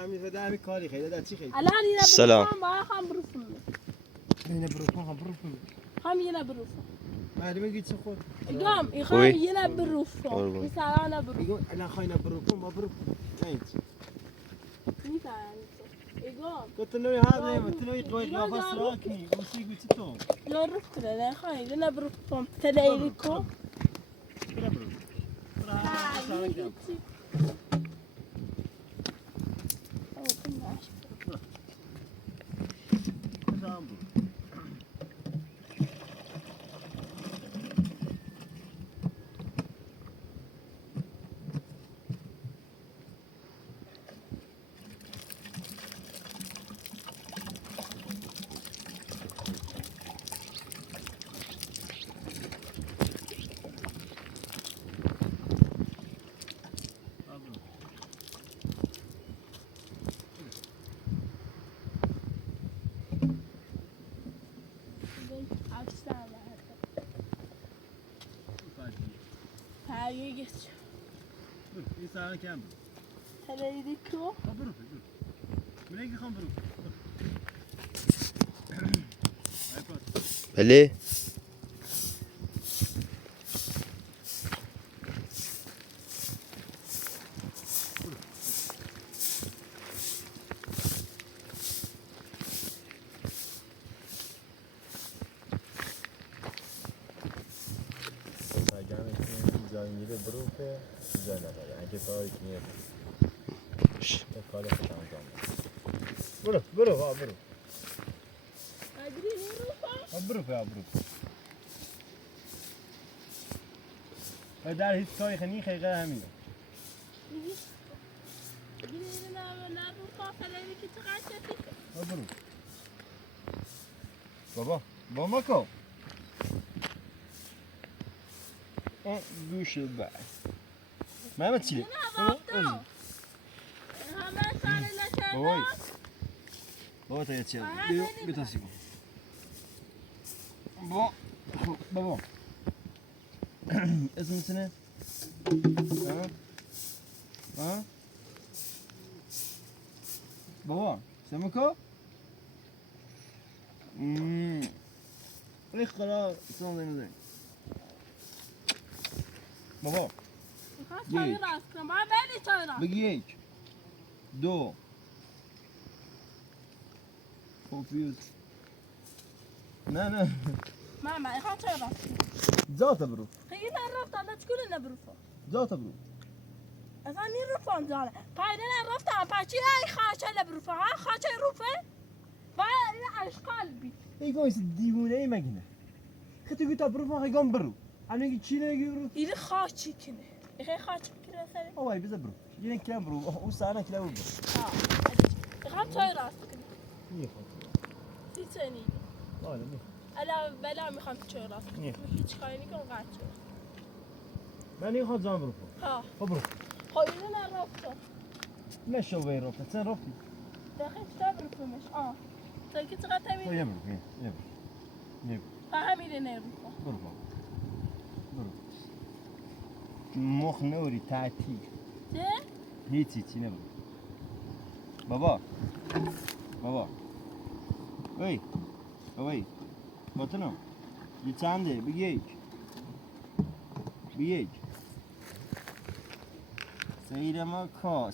همین فدا همین کاری خیلی در چی خیلی الان اینا سلام. بروفم با هم بروفم اینه بروفم هم یه بروفم معلومه گیت خود ایگام ایخام خوبی؟ یه بروفم قربون. این سرانه بروفم میگم الان خاینه بروفم ما بروفم نیت میفهمی ایگام گفت نوی ها نه تو نوی قوی قفس راکی وسی گوچی تو لا روف كده لا خاين لا بروفم تلاقيكم هاي جت این سر کم تلاقيكم برو میگی خام برو بله جای میره برو که جای نبره اگه کاری کنیه کار خودم انجام برو برو ادري نروح برو در هیچ کاری خنی خیلی همینه لا بروح تلاقيك تغاشتك برو بابا کو گوش بعد محمد چیه بابا تا چیه بیا تا سیگو بابا اسم سنه ها بابا سمكو ليش خلاص سلام زين بابا چای راست کن ما بلی چای راست بگی یک دو کنفیوز نه ماما ایخوام چای راست زاتا برو خیلی نرفت اما چکونه نبروفم زاتا برو اصلا نرفم زاله پایده نرفتم پچی ای خاچه نبروفم ها خاچه روفه و این اشکال بی ای گویس دیوونه ای مگینه خطی گویتا برو فا خیگام برو همه نگی چی نگی برو این خاچی کنه این خاچی کنه سری آوای بذار برو یه کلام برو اون سرنا کلام برو ایخوام چای راست کنه میخوام سی سنی آره میخوام الا بلا میخوام چای راست کنه هیچ کاری نکن قطع شد من این خواهد زمان برو ها برو خب اینو نرفتم مشو وی رفت سن رفتی داخل چطور بروفمش تا که چقدر تو تمیز یه برو همینه نرفتم برو مخ نوری تعطیل چه؟ هیچی نبرو بابا اوی باتنم یه چنده بگی یک شیر ما کا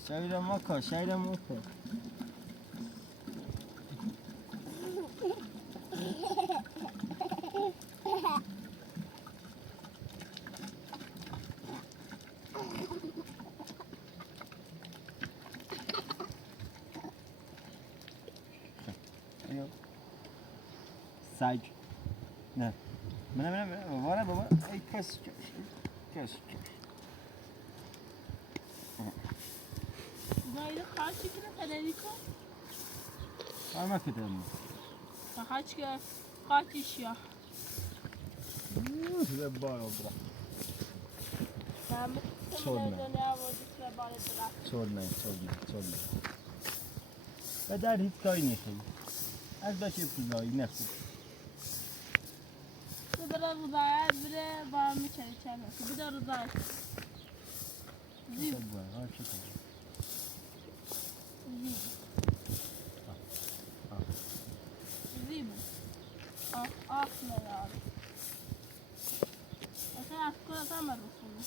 سگ نه من بابا ای کس زایده خاچی کنه تدری کن ما کدام خاچ که خاچیش یا ده بارا برا چور نه و در هیچ کاری نیستیم از داشتی ابتدایی نخود تو برای رضایت بره با هم میچنی چنه تو بده رضایت زيبو آسمه يار مثلا از کلا تمر رسونی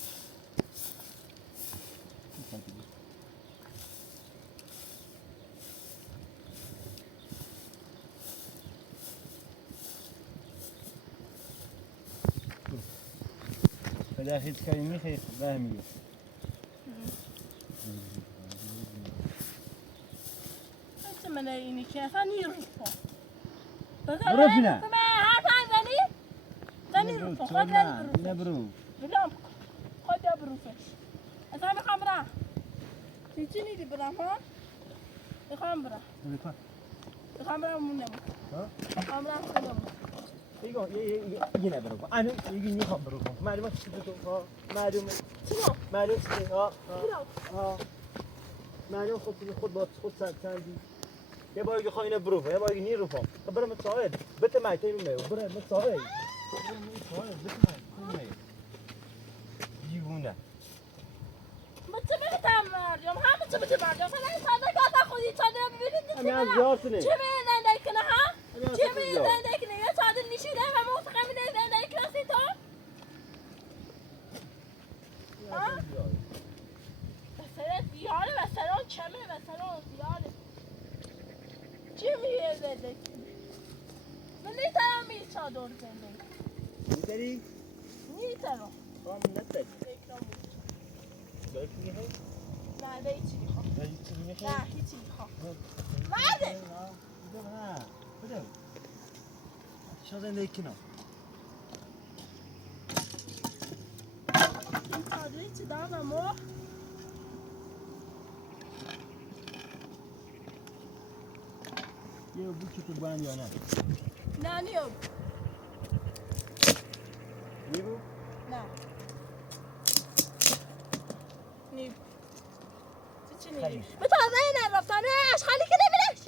فده خیلی کمی خیلی فهمیه چه من اینی که اصلا نیرو برو فینا زنی رو تو خود نه برو بلام خود یا بروفش اصلا میخوام برم چی نیدی برم ها؟ میخوام برم میخوام برم مونم میخوام برم خودم یه نبرو آنو یکی نیخوام برو معلومه چی تو معلومه چیو؟ معلومه چی معلومه خود با خود سندی یه بار که خواهی برو یه بار که نیرو فهم برم متساعد بته مایتی میمه برم متساعد دیوونه متى مرجم هم متى مرجم فلا صادق قاطع خذي صادق ببيني همین از زیارتونه چه می‌دن کنه ها چه می‌دن کنه یا صادق نشیده و موثق می‌دن کنه سی تو مثلا دیاره مثلا چمه مثلا دیاره چه می‌دن من نیتم می‌چادر زندگی می‌تری؟ نیتم خام نتری داری چی می‌خوای؟ نه به هیچی می‌خوام داری چی می‌خوای؟ نه هیچی می‌خوام بعده بده چه زندگی کنم این چادری چی دارم ما یه بوکی تو باند یا نه؟ نه نیوم نیبو؟ نه نیب چی نیبی؟ خیلی. به تازه این رفتنش خالی که نمیرش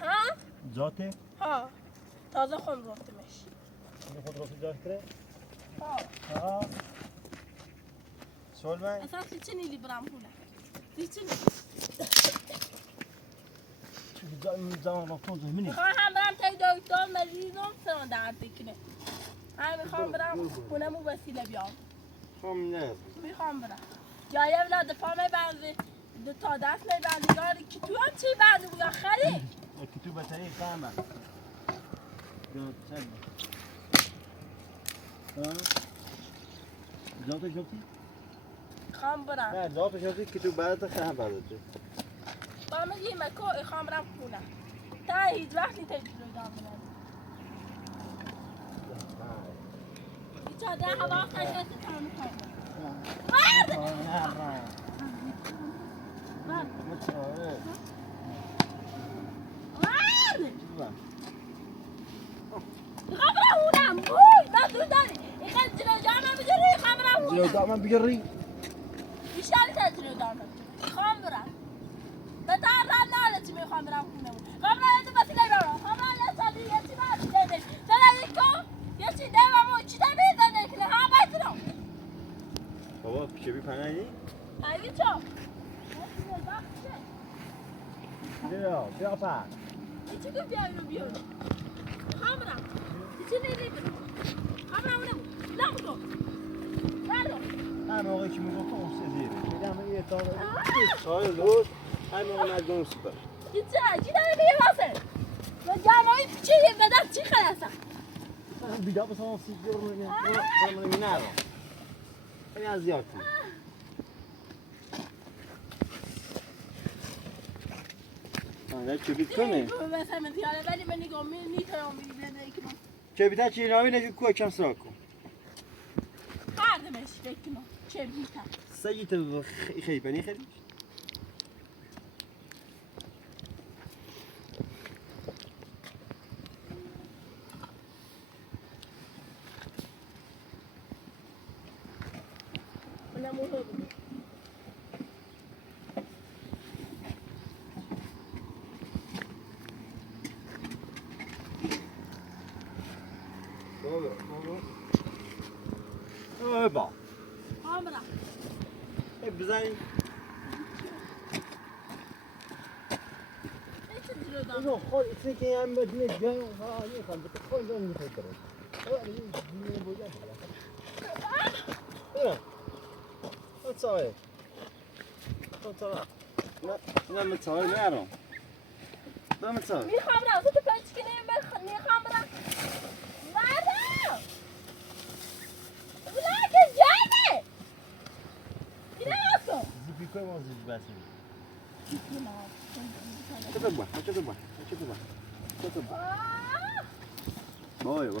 ها؟ ذاته؟ ها تازه خون رفتمش این خود رفت جای کره؟ ها سوال من؟ اصلا چی نیلی برام هونه چی نیلی چون زمان رفتون زمینی میخوام هم برم تای دکتر مریضم سران درد بکنه هم میخوام برم خونمو وسیله بیام خام نه میخوام برم یا یه ولاد پا میبنده دو تا دست میبنده یاری که تو هم چی بنده یا خری که تو بطری خامه ذات شدی؟ میخوام برم نه ذات شدی که تو بعد خام بعد با من یه مکو میخوام برم خونه تا هیچ وقت نیت جلوی دام بنام هیچ آده هوا خشت تا میخوام برد میخوام برم خونم بوی من دور داری اینقدر جلو جامعه بجری میخوام برم جلو خونم دامن بگری بیشتر تا جلو جامعه میخوام برم به ترم ناله چی میخوام برم خونه میخوام برم تو وسیله برم میخوام برم یه سالی یه چی باید دیده چرا یکو یه چی دیممو چی دمیده کنه ها بایدونم بابا پیشه بی پناهی؟ ایوی چو بیا پا چی که بیایم میخوام برم چی نمیدونم میخوام برم اونم نمو برو همه موقعی که میگفت اون سه زیره میگم یه تا لوز همه اون از اون سپر چی داره میگه واسه و جمعی چی بدم چی خلاصم بیدا بس اون سیب برو من مینارو خیلی از زیاد نه چه بیت کنه مثلا من دیاره ولی من نگاه میتونم میبینه که چه بیت چی ناوی نگی کوه کم سراکو هر دمش بکنم چه بیتم سیت خیبنی خیلی ولا مو هو با عمره بزنی دارم. اینو خود اصلا که هم بدونه جای ها نیستم به خود جای میخواد درست. این دیگه بوده. نه. متصاوی. متصاوی. نه متصاوی نرم. نه متصاوی. میخوام برم تو پنج کنی میخوام برم. مردم. بلاک جانه. اینه نکن. زیپی کوی ما زیپ بسیم. چطور با. بای با.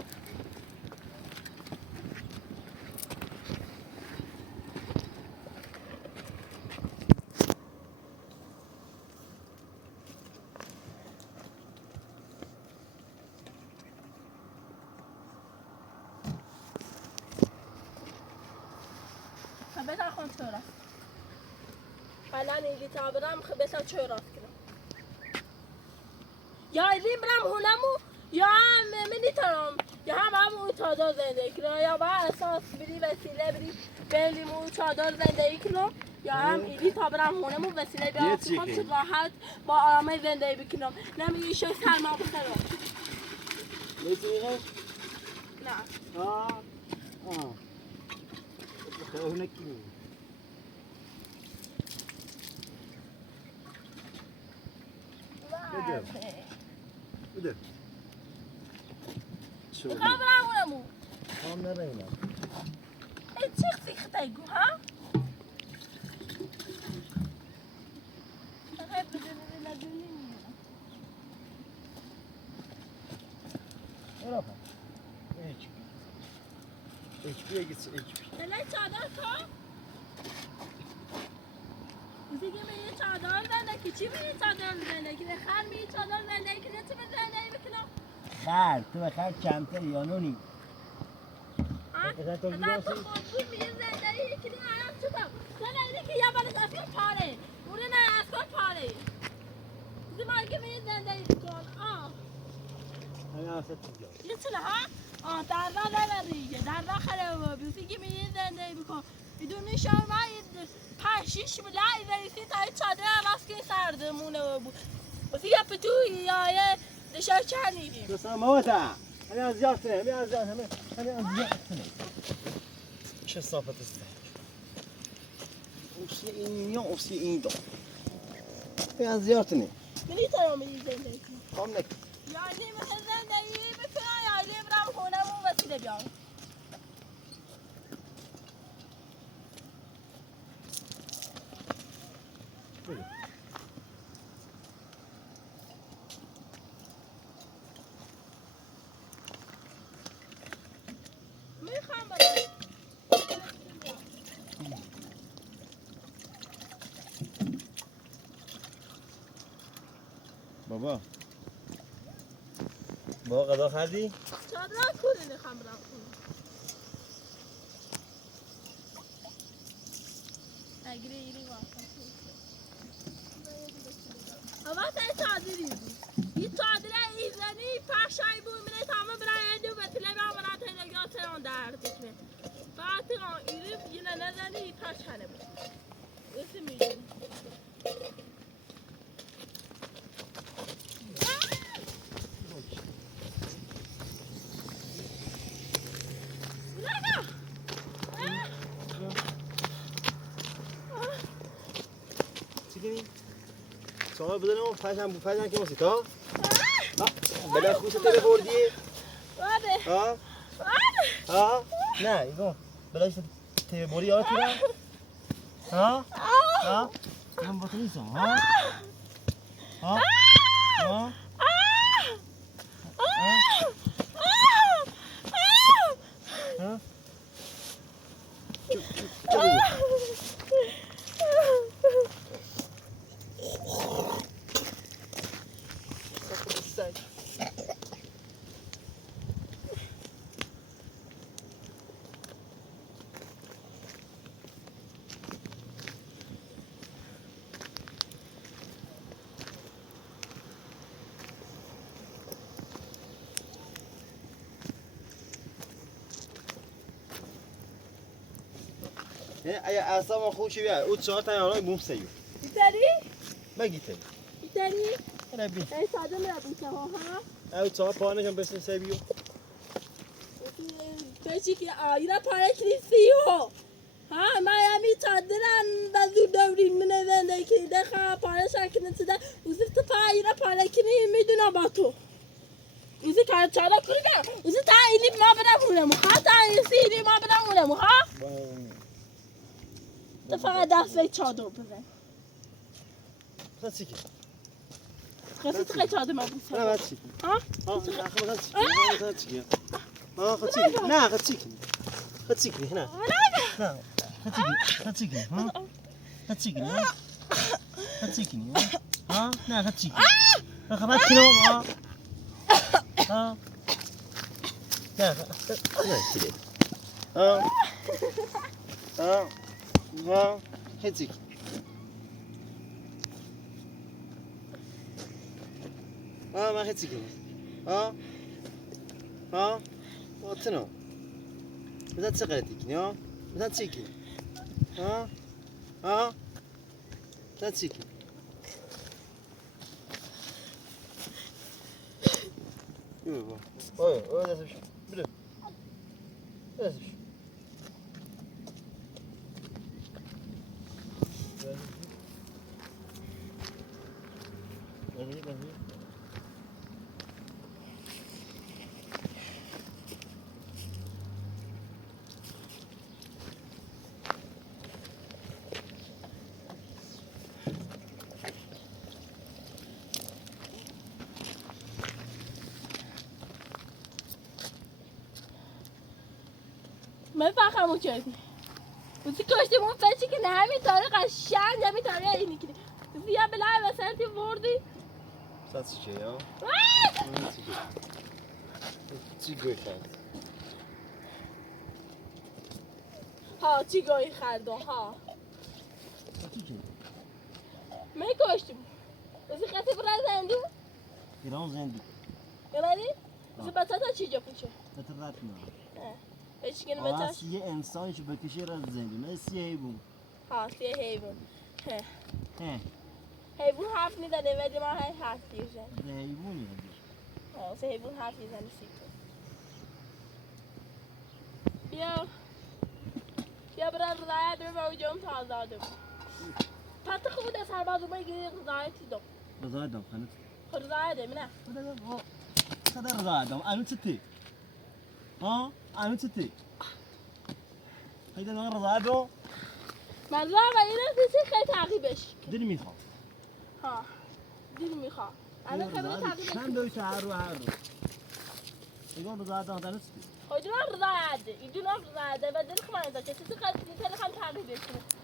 خبرت خون چرا؟ فعلا اینجی تا برم خبرت چرا کنم؟ یا ایلی برم هونمو یا هم منیترم یا هم اون چادر زندگی کنم یا با اساس بری وسیله بری بریم اون چادر زندگی کنم یا هم ایلی تا برم هونمو وسیله بیارم خود راحت با آرامه زندگی بکنم نمیگی شو سرما بخورم. میتونی؟ نه. آه. خیلی نکی. بده. شو. میخوام برم هونمو. هم نرینم. ای چی سیخته گو ها؟ فقط بدون ندونی رفت. ایچ پی گیت ایچ پی. دلای چادر تو؟ دیگه یه چادر زندگی چی به یه چادر زندگی خر می چادر زندگی چی به زندگی بکنم؟ خر تو بخر کمتر یا نونی. مثلا تو خودتون می زندگی کنی الان چه کنم؟ زندگی که یا بالش اسکار پاره اونه نه اسکار پاره دیگه ما که می زندگی کن همین آسه تیجا یه چونه ها؟ در راه نبریگه در راه خرابه بیسی که می زندگی بکن بدون شما پنج شیش بلای وریسی تا این چادر عوض که سردمونه بود بیسی که پتوی یا یه دشار چرنیدیم دوستان موتا همین از زیاد همین از زیاد چه صافت است اوسی این یا اوسی این دو همین از زیاد نه منی ترا می زندگی کنم هم نک یعنی مثل زندگی بکنم یعنی برم خونمون وسیله بیارم میخوام برم بابا غذا خوردی؟ چادر کوری میخوام برم خونه اگری ایری واسه اما تا چادری بود این چادر ایزنی پشای بود منه تمام برای دو بتله با من تلگرام سران درد کنه بعد ایری یه نزنی پشانه بود اسم میگی شما بدون اون پشم که موسیقی ها؟ بله خوش تله بردی؟ بله ها؟ ها؟ نه ایگو بله تله بردی ها تیرا؟ ها؟ ها؟ من با تو نیستم ها؟ ها؟ ها؟ ها؟ اگه اعصابم خوب شوی او 4 تا یارای بوم سیو داری؟ بگی تی داری؟ ربي ای ساده میابیشه ها او تا پانه کم بسن سبیو پیشی که آیرا پاره کلیسی ها ها من همی چادرن بزرگ دورین من زنده که دخوا پاره شکنه چده وزفت پا آیرا پاره کنی میدونم با تو وزی کار چالا کری برم وزی تا ایلی ما برم مونمو ها تا ایلی ما برم مونمو ها تو فقط دست به چادر بزن خاصك خاصی تو چادر ما بزن انا خاصك ها خاصك خاصك لا خاصك هنا لا خاصك ها خاصك خاصك ها لا خاصك خبرت كيلو ها لا كده ها ها ها خاصك ما خاصك ها واتنو متى تسقلتك نيو متى تسيكي ها متى تسيكي يوه اوه لازم شو بلو لازم شو لازم من فخمو کردی وزی کاشتیمون فچی که نه همین طاره قشنگ همین طاره اینی که وزی یا بلای وسرتی وردی ساتش یا چی گوی خرد ها چی گوی خرد ها من کاشتیم وزی خطی برای زندو ایران زندی یعنی وزی بچه تا چی جا پوشه بترات نه هیچ کنه بچهش یه انسانش بکشه را زندی نه سی حیوان ها سی حیوان ها حیوان حرف میزنه ولی ما هی حرف میزنه حیوانی ها سی حیوان حرف میزنه سی تو بیا برای رضایت رو با جام تازه پس خود از هر بازو بگیری رضایتی دم رضا دم خانت رضایت منه صدر رضا دم آنو چتی آنو چتی هیدا نه رضا دم من راه اینا چیزی خیلی تعقیبش دل میخوام ها دل میخوام الان خیلی تعقیبش چند دوی هر رو ایگون رضا دم دانست خودنا رضایت ایدونا رضایت و دل خمان داشت چیزی خیلی تعقیبش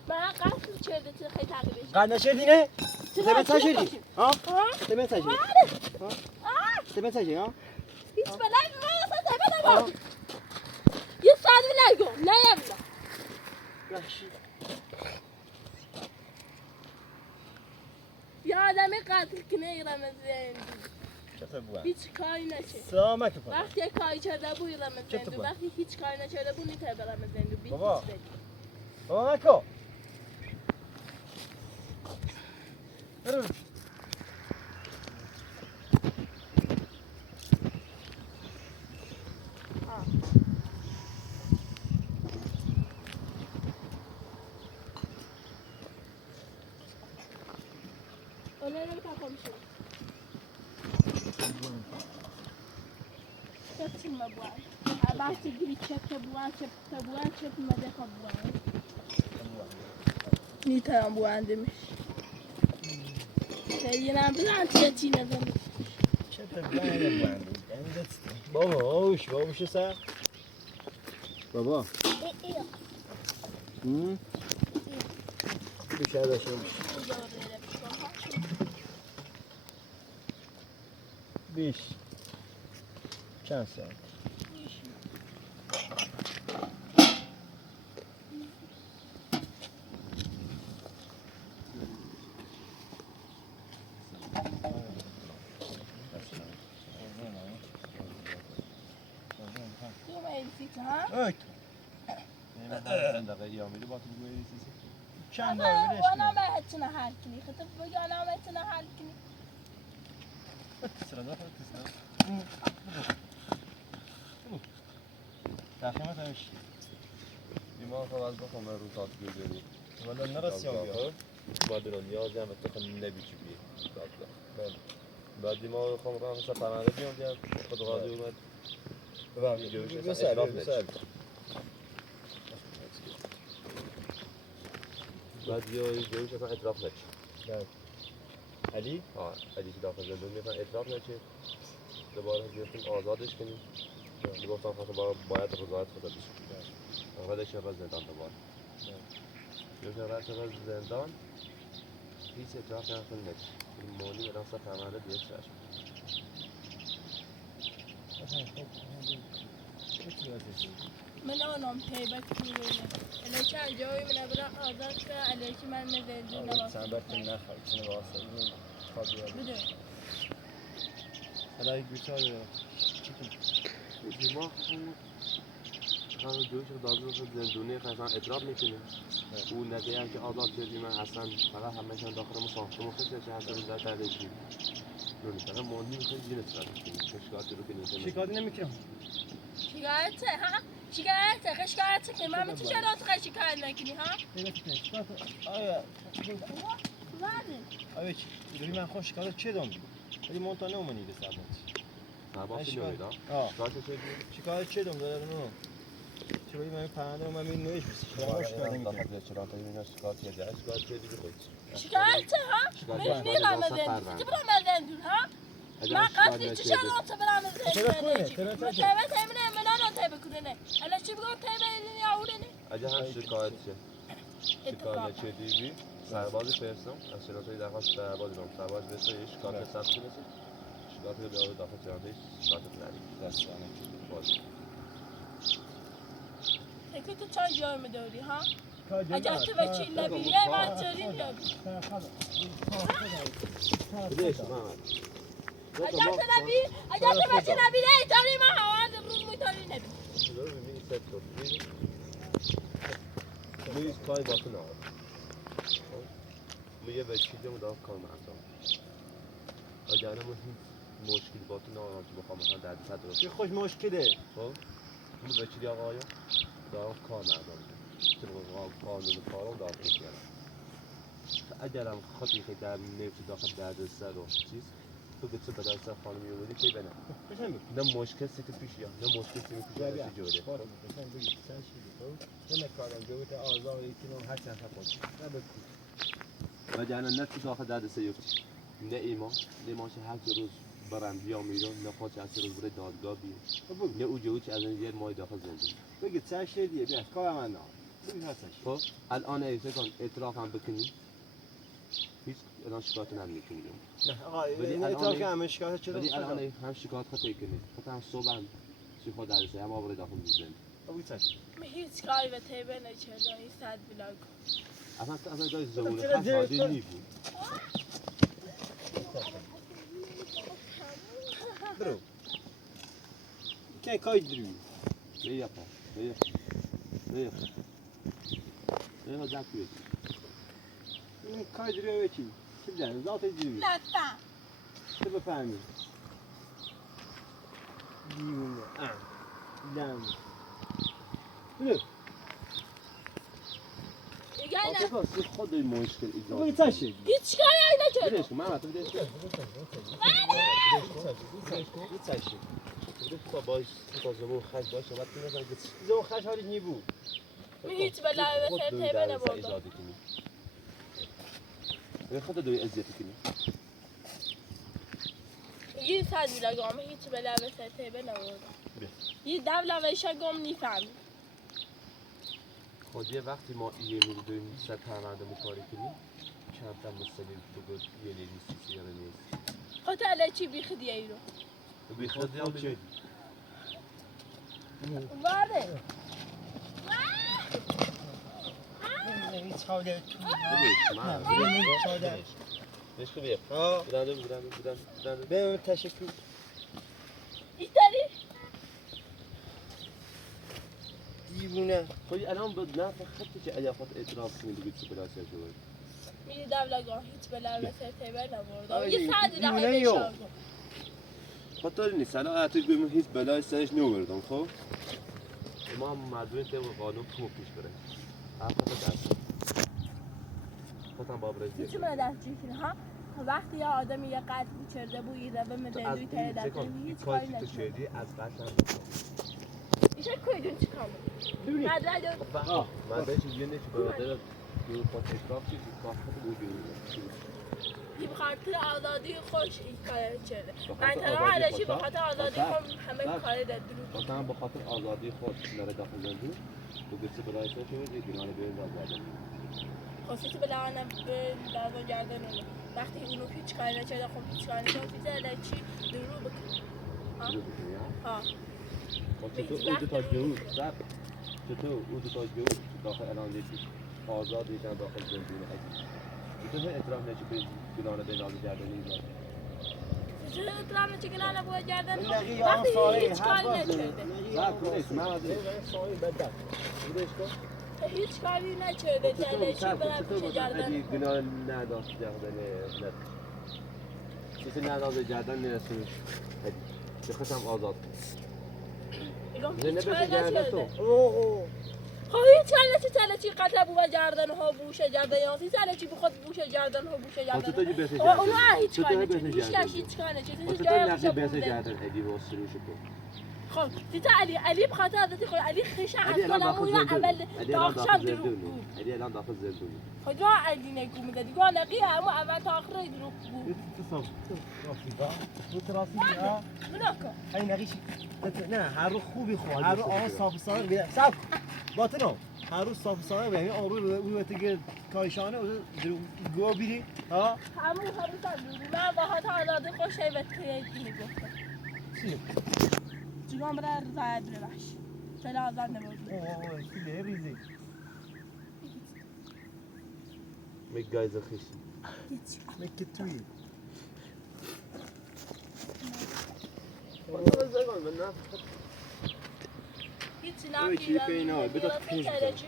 من قصد چرده چیزی خیلی تعقیبش قد نشدی نه؟ تبت ساشدی؟ ها؟ تبت ساشدی؟ تبت ساشدی ها؟ هیچ بلایی به من اصلا تبت نبود یه ساعت نگو نه نبودا یه آدمی قتل کنه ایرم زندی چطور بود؟ هیچ کاری نشه سلامت کن وقتی یک کاری کرده بود ایرم زندی وقتی هیچ کاری نکرده بود نیته برم زندی بی بابا. هیچ بدی بابا نکو برو Olha ele tá como chega. Tá uma boa. Abaixo de chapa boa, chapa mas é com boa. Nita boa andem. Sei na blanche tinha dentro. چطور بود؟ بابا اوش سر بابا بیشتر داشته بیش چند ساعت اوه چند دقیقه انا ما هتنا حالكني خطف بقى انا ما هتنا حالكني Sıra da sıra. Daxilma tanış. ایمان خب از بخوام رو تاک بگیری Valla neresi yapıyor? بعد رو نیازی هم اتخام نبیچی بی بعد ایمان خب راه مثلا پرنده بیام دیگه خود غالی اومد بعد یا جویش اصلا اطراف نچه علی؟ آه علی که داخل زندون میفن اطراف نچه دوباره گرفتیم آزادش کنیم گفتم خواستم باید رضایت خدا بشه اولش شبه زندان دوباره یا شبه زندان هیچ اطراف نکن نچه مولی به نفس پرنده دیگه چشم من آنم پیبک می‌بینم. الی چند جایی من ابرا آزاد شد. الی چی من نزدی نباشه. Sen belki ne içine varsa yine tabii. بده. Hala güzel ya. ایمان خب جویش دادم زندونی خواستم اطراف میکنیم اون نگه هم که آزاد شدیم اصلا فقط همهشان داخل ساختمون خیلی هست رو در تردشیم فقط موندی میخوایی زیر سرد کنیم شکایتی رو کنیم Şikayet nemiyorum. شکایت ها؟ شکایت شکایت که من چه شرایط خیلی شکایت نکنی ها؟ Evet, şikayet. Aya. وارد. Evet, dedim ben hoş şikayet çedom. Hadi montane olmanıydı sabah. سرباسی نمیده آه. شکایت چه دیگه؟ شکایت چدم دارم نه. چرا من پرنده من می نویش بس. شما شکایت نمیکنم. چرا تا اینا شکایت کرده شکایت چه دیگه خودت شکایت ها؟ من میرم زندون. چه برام زندون ها؟ من قصدی چه شرایط برام زندون. متابعت همین من آن تابع کنه. حالا چی بگم تابع اینی آورینی؟ اگه هم شکایت چه شکایت چه دیگه سرباز فرستم از شناسایی درخواست سرباز دارم سرباز بسته یه شکایت ثبت کنه شکایت رو بیاره داخل جامعه شکایت نرید دستانه. باز تکی تو چند جای میداری ها؟ Kacı. اگر تو به چی نبیری من چری نبی. بدهش محمد اگر تو نبی اگر تو به چی نبیری ایتاری ما هوا روز میتاری نبی. شده رو ببینی سکتور ببینی میز کای باقی نهار میگه به چیزی مدام کار مردم اگر ما هیچ مشکلی باقی نهار که بخوام مثلا در دیگر درست Bir hoş müşkile. خب اون به چیزی آقا آیا دارم کار مردم طبق قانون کارم دارم میکنم اگر هم خاطری که در نفت داخل دردسر و چیز تو که چه بدر سر خانمی اومدی کی بنام Efendim? نه مشکل سی تو پیش یا نه مشکل سی تو پیش یا سی جوره Pardon, sen de sen şimdi bu. Demek ki adam göğüte ağzı yekini her sen tapon. Ne bekliyorsun? و جانا نه تو داخل دردسر یفتی نه ایمان نه ماشه هر روز برام بیا میرون نه خواهد هر روز بره دادگاه بیه نه او جوی که از این یه ماه داخل زندگی بگید sen şey diye biraz kar من نه. بگید هستن. خب الان ایسه کن اعتراف هم بکنی هیچ الان شکایت نمیکنی نه آقا ولی این الان اطلاق که همه شکایت چه ولی دست الان دادم. هم شکایت خطایی کنی خطا هم صبح هم چی خود درسه هم آبره داخل میزنی بگید sen. من هیچ کاری به تیبه نکردم این صد بلاک. اصلا دای زمونه چرا خط زیر حاضر تو- نیبود Bro. Kim kaydırıyor? بیاپا بیاپا زد بیاد این kaydırıyor ve kim? Kimden? Zaten ediliyor. لطفا. Ne befendi? Diyumda. Lan. Bro. دیگه نه. آقا سی خود این مشکل ایجاد بگید sen şey. هیچ کاری نکردم. بدهش کن محمد بدهش کن Git sen şey. بدهش کن باش تا زمون خش باشه بعد تو نزن گفت Biz o kaç halit ne bu? من هیچ بلایی به سر تیبه نبردم. ایجاد کنی به خود دوی اذیت کنی یه صد بلاک من هیچ بلایی به سر تیبه نبردم. یه دبلا ویشا گم نیفهم. خود یه وقتی ما یه میری دویم سر پرونده کاری کنیم کمتر مستقیم تو گفت یه لیری سیسی یا نیست خاطر علی چی بیخ دیگه ای رو. بی خود یا چه وارد. Hiç kavga et. بدهش من Müsaade. بدهش کن بیا Ha. بدن Ben teşekkür. ایتاری. Diyumuna. خودی الان بود نه خطی که اگه خود اعتراف کنی دیگه چی بلا سر شد میری دبلا گم هیچ بلایی به سر تیبه نبردم. آره، یه صد دیوونه بلاک یا. ویشا گم. خاطر نیست الان اتش بیم هیچ بلای سرش نوردم خب ما مردم طبق قانون خوب پیش بره حرف دست خودم باب رزید چی من چی ها وقتی یه آدمی یه قتل کرده بود یه دفعه مدلی تای دست هیچ کاری تو نشد شدی از قشنگ ایشه کدوم چی کامه ببینید مدرد من بهش یه نشی برادر دو فوتوگراف چیزی کافت بودی این بخاطر آزادی خوش این کار کرده بخاطر من تنها آزادی علشی خوش، ها؟ بخاطر آزادی بس. خود همه کاری داد درو مثلا به خاطر آزادی خود نره داخل زندون تو گفتی برای سر شد یه گناه بیرون داد زدن خاصیتی به لعنه به دعوا گردن اونه وقتی اونو هیچ کاری نکرده خب هیچ کاری نکرده فیزه علکی درو بکن ها چطور او دو تا جهود سب چطور او دو تا جهود داخل الان دیدی آزاد میشن داخل زندون چطور احترام نشی به گناه به نازی گردنی زد چطور اطلاع چه گناه باید گردن این خب نقی وقتی ساله هیچ کاری نکرده سب کنیست من از این ساله بدد بودش کن هیچ کاری نکرده علکی برای چطور پیش مثلا گردن اگه گناه نداشت گردن نه کسی ندازه گردن نرسونش بخشم آزاد میگم زنده هیچ کاری بشه گردن تو نکرده اوه خب هیچ چی قتل بو گردن ها بوشه گردن یا هیچ بخواد بوشه گردن ها بوشه گردن چطور جی بسه اونو گردن هیچ کاری چطور نکرده بسه هیچ گردن کس هیچ کاری نکرده هیچ چطور جایی نقی بوشه بسه بوده گردن ادی و سروش تو خب دیتا علی بخاطر ازتی خود علی خیشه از ادی الان کنم داخل اون اول ادی الان داخشم داخل درو زندونه بود ادی الان داخل زندونه خدا علی نگو میده دیگه نقی همو اول تا آخر درو بود تصاب راسیدا تو راسیدا مناکو این نقیش نه هر رو خوبی خو هر رو آن صاف صاف بیاد سب باطنو هر رو صاف صاف بیاد آن رو تیگه کایشانه و گو بیری ها همو من با خاطر آزاده خوش هیبت که میگفتم چی جوان برای رضایت ببخش چرا آزاد نبودی اوه چی ریزی میگایز خیش مکه توی والله زمان من نه هیچی اوه، چی نمیگم پینا؟ بذار پیش بزنم. هیچی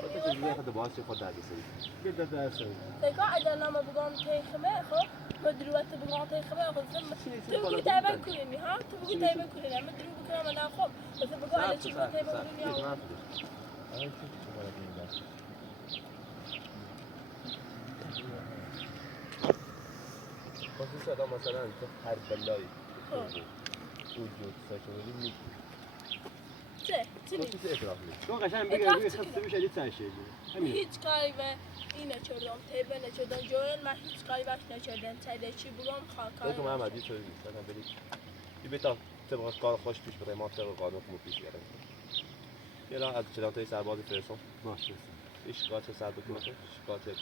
خاطر نمیگم خود باعث خود درد سری گرد درسه تکا اگر نما بگم تیخمه خب ما دروت بگم تیخمه خب تو بگی تایبه کنی ها تو بگی تایبه کنی اما درو بکنم من خب بس بگو علی چی بگو تایبه کنی ها آره چی باید میگم خاطر شد مثلا تو هر بلایی خب وجود ساشونی میگی چی میگی خاطر اعتراف میگی تو قشنگ اطلاع بگم چی خسته بشه دید سرشه همین هیچ کاری به این نکردم تیبه نکردم جوین من هیچ کاری بهش نکردم تیده چی بگم خواهد تو محمد یه چیزی مثلا برید یه بیتا طبق کار خوش پیش بره ما طبق قانون خوب پیش گرفتیم یه از چلانتای سربازی فرستم باشه اشکات سر دکمه اشکات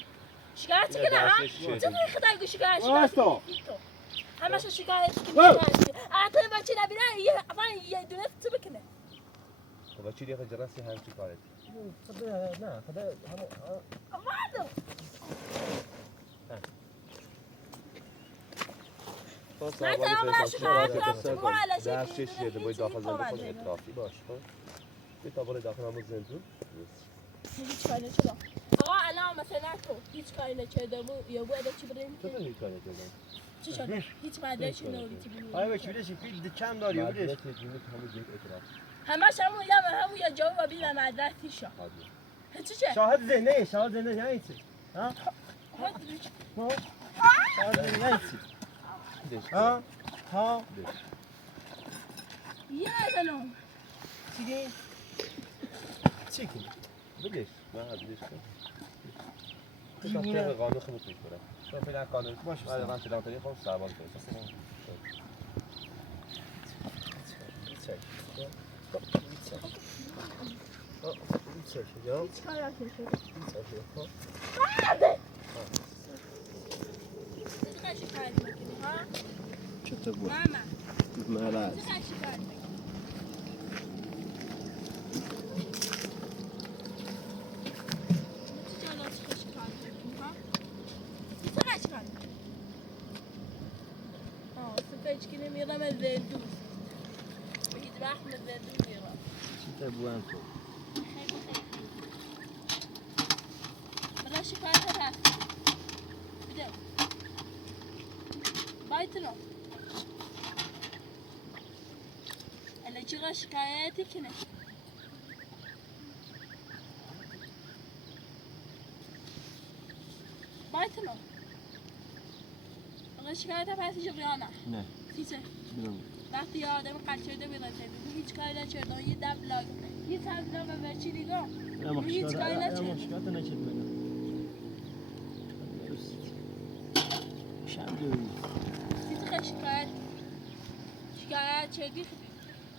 شکایت چی کنه ها؟ چه بری خدای گو شکایت واستا. همش شکایت کنه حتی بچه نبینه یه دونه تو بکنه و چی دیگه جراسی هم چی کارت نه خدا همون مردم من تمام را شکایت کنم تو ما علشی درس چیه باید داخل زندون خود اطرافی باش به تا برای داخل همون زندون هیچ کاری نکردم آقا الان مثلا تو هیچ کاری نکرده بود یا بود چی بریم چطور هیچ کاری کردن؟ چی شده هیچ مدرکی نوریتی آیا بود بچه بیدش فیلد چند داری و بیدش مدرک جنی که همون یک اطراف همش همون یا جواب بی مدرکی شو چی چه شاهد زنده شاهد زنده یعنی چی ها شاهد زنده یعنی چی ها ها یه دنم چی چی کنی بگش من از بگش کن طبق قانون خوب پیش بره تو فعلا قانون باشه. بعد من چلانتاری خود سرباز فرستم هیچ کاری نکردم چه شکایت میکنی ها چطور بود؟ ماما مرد چه شکایت میکنی چه جالا چه شکایت میکنی ها چه شکایت میکنی سفیج کنی میرم از زندون به هیچ وقت از زندون میرم چطور بوان تو برای شکایت هست بده بایتنو چقدر شکایتی کنه باید نه اگه شکایت پسیش بیانه نه چیزه بیرون وقتی یه آدم قد شده بیاد هیچ کاری نکرده یه دب لاگ یه سر لاگ به چی نگاه هیچ کاری نکرده شکایت نکرد من شمدوی چیز خیلی شکایت چدی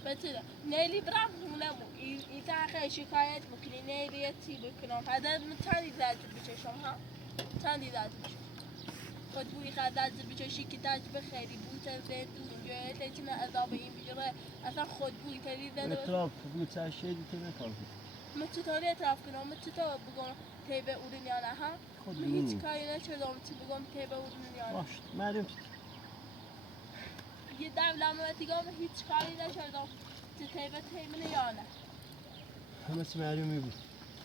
بتره نیلی برام مونمو این تا شکایت میکنی نیلی یه چی بکنم هدر تانی زد بچشم ها تانی زد بچشم خود بوی خدر بچشی که تاج بخیری بود زندون اینجا لیتونه عذاب این بیجاره اصلا خود بوی تری زده اطراف بود سر شدی که نکار من چطوری اعتراف کنم من چطور بگم تیبه اودن یا نه ها خود من هیچ کاری نکردم چی بگم تیبه اودن یا نه باش معلوم یه دولمه دیگه من هیچ کاری نکردم چه تیبه یا نه همه چی معلومی بود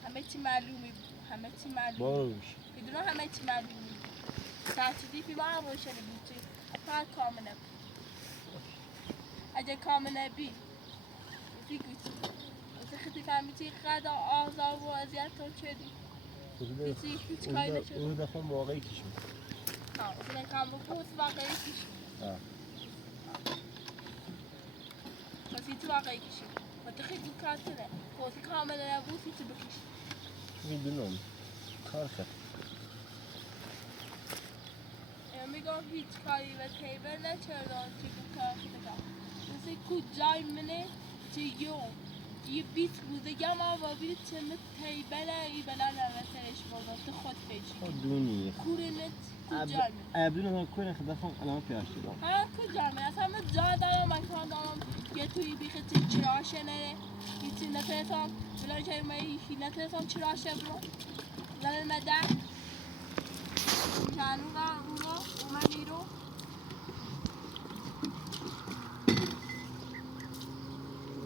همه چی معلومی بود همه چی معلومی باش بدون همه چی معلومی بود تحصیلی فی ما هم روشنی بود چی فقط کامنه بود اگه کامنه بی دیگه خیلی فهمیدی قدر آزار و اذیت تو چدی هیچ کاری نکردم اون دفعه واقعی کشم ها اصلا کام بود واقعی کشی بس هیچ واقعی کشی و تو خیلی کارتونه خودی کامنه نبود هیچ بکشی میدونم کار کرد میگم هیچ کاری و تیبر نکردم چی بود کار کنم مثل کجای منه چه یه بیت روزه یه ما و بیت چمه تیبره ای بلا نرسلش بازم تو خود پیچی خود دونی کورنت کجای منه ابدون هم کنه خود دفعه الان پیاش شدم ها کجای منه اصلا من جا دارم مکان دارم یه توی بیخه چراشه نره هیچی نترسم بلا چه من هیچی نترسم چراشه برو زنه مده چانو را اومدی رو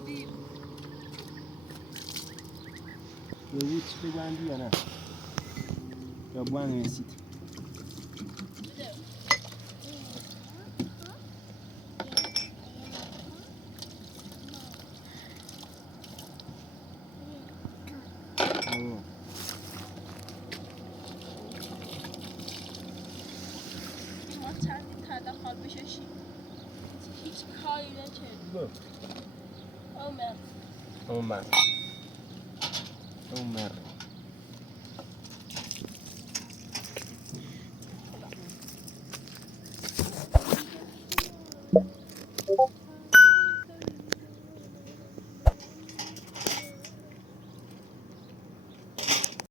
دیر بود چی بگوندی یا نه یا بگوند میسید ما چندی تدخل بششی هیچ کاری نکرد عمر عمر